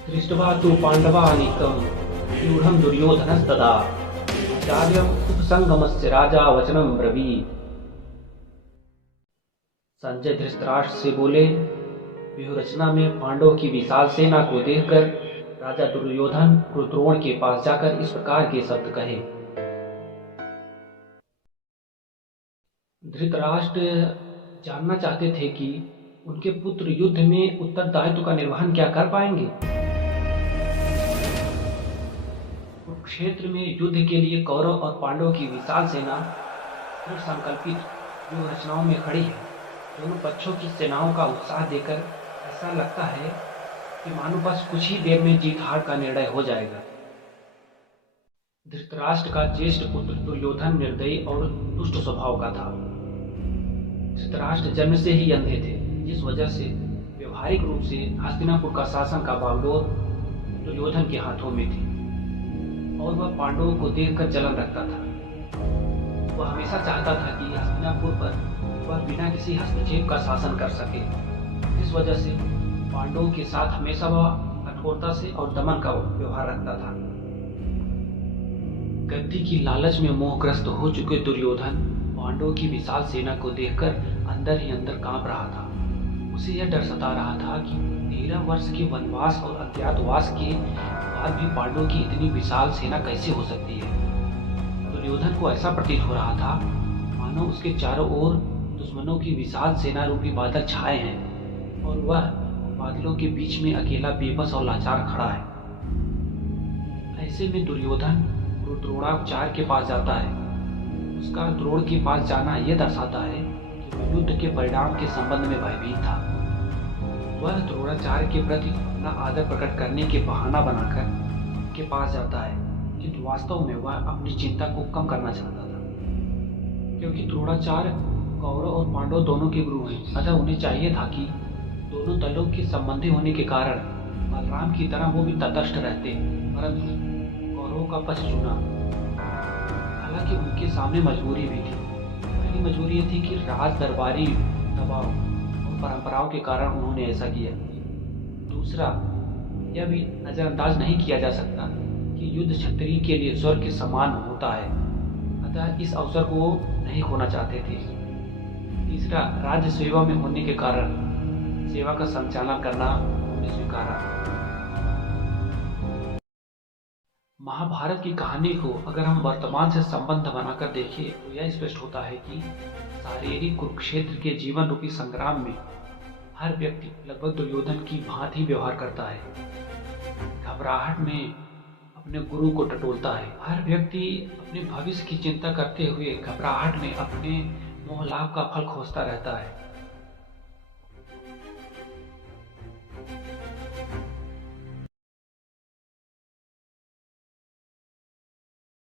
दृष्ट्वा तु पाण्डवानीकं व्यूढं दुर्योधनस्तदा आचार्यम् उपसंगमस्य राजा वचनं ब्रवीत्। संजय धृतराष्ट्र से बोले, व्यूहरचना में पांडवों की विशाल सेना को देखकर राजा दुर्योधन द्रोण के पास जाकर इस प्रकार के शब्द कहे। धृतराष्ट्र जानना चाहते थे कि उनके पुत्र युद्ध में उत्तरदायित्व का निर्वहन क्या कर पाएंगे। कुरुक्षेत्र में युद्ध के लिए कौरव और पांडवों की विशाल सेना दृढ़ संकल्पित व्यूह रचनाओं में खड़ी है। दोनों पक्षों की सेनाओं का उत्साह देखकर ऐसा लगता है कि मानो बस कुछ ही देर में जीत हार का निर्णय हो जाएगा। धृतराष्ट्र का ज्येष्ठ पुत्र दुर्योधन निर्दयी और दुष्ट स्वभाव का था। धृतराष्ट्र जन्म से ही अंधे थे, जिस वजह से व्यवहारिक रूप से हस्तिनापुर का शासन का बागडोर दुर्योधन के हाथों में थी और वह पांडवों को देखकर जलन रखता था। वह हमेशा चाहता था कि हस्तिनापुर पर वह बिना किसी हस्तक्षेप का शासन कर सके। इस वजह से पांडवों के साथ हमेशा वह कठोरता से और दमन का व्यवहार रखता था। गद्दी की लालच में मोहग्रस्त हो चुके दुर्योधन पांडवों की विशाल सेना को देखकर अंदर ही अंदर कांप रहा था। उसे यह डर सता रहा था कि 13 वर्ष के वनवास और अज्ञातवास के बाद भी पांडवों की इतनी विशाल सेना कैसे हो सकती है। दुर्योधन को ऐसा प्रतीत हो रहा था मानो उसके चारों ओर दुश्मनों की विशाल सेना रूपी बादल छाए हैं और वह बादलों के बीच में अकेला बेबस और लाचार खड़ा है। ऐसे में दुर्योधन द्रोणाचार्य के पास जाता है। उसका द्रोण के पास जाना यह दर्शाता है कि वह युद्ध के परिणाम के संबंध में भयभीत था। वह द्रोणाचार्य के प्रति अपना आदर प्रकट करने के बहाना बनाकर उनके पास जाता है, किंतु वास्तव में वह अपनी चिंता को कम करना चाहता था। क्योंकि द्रोणाचार्य कौरव और पांडव दोनों के गुरु हैं, अतः उन्हें चाहिए था कि दोनों दलों के संबंधी होने के कारण बलराम की तरह वो भी तटस्थ रहते, परंतु कौरवों का पक्ष चुना। हालांकि उनके सामने मजबूरी भी थी। पहली मजबूरी ये थी कि राज दरबारी दबाव और परंपराओं के कारण उन्होंने ऐसा किया। दूसरा, यह भी नज़रअंदाज नहीं किया जा सकता कि युद्ध क्षत्रिय के लिए स्वर्ग के समान होता है, अतः इस अवसर को वो नहीं खोना चाहते थे। तीसरा, राज्य सेवा में होने के कारण सेवा का संचालन करना उन्होंने स्वीकारा। महाभारत की कहानी को अगर हम वर्तमान से संबंध बनाकर देखें तो यह स्पष्ट होता है कि शारीरिक कुरुक्षेत्र के जीवन रूपी संग्राम में हर व्यक्ति लगभग दुर्योधन की भांति व्यवहार करता है। घबराहट में अपने गुरु को टटोलता है। हर व्यक्ति अपने भविष्य की चिंता करते हुए घबराहट में अपने मोह लाभ का फल खोजता रहता है।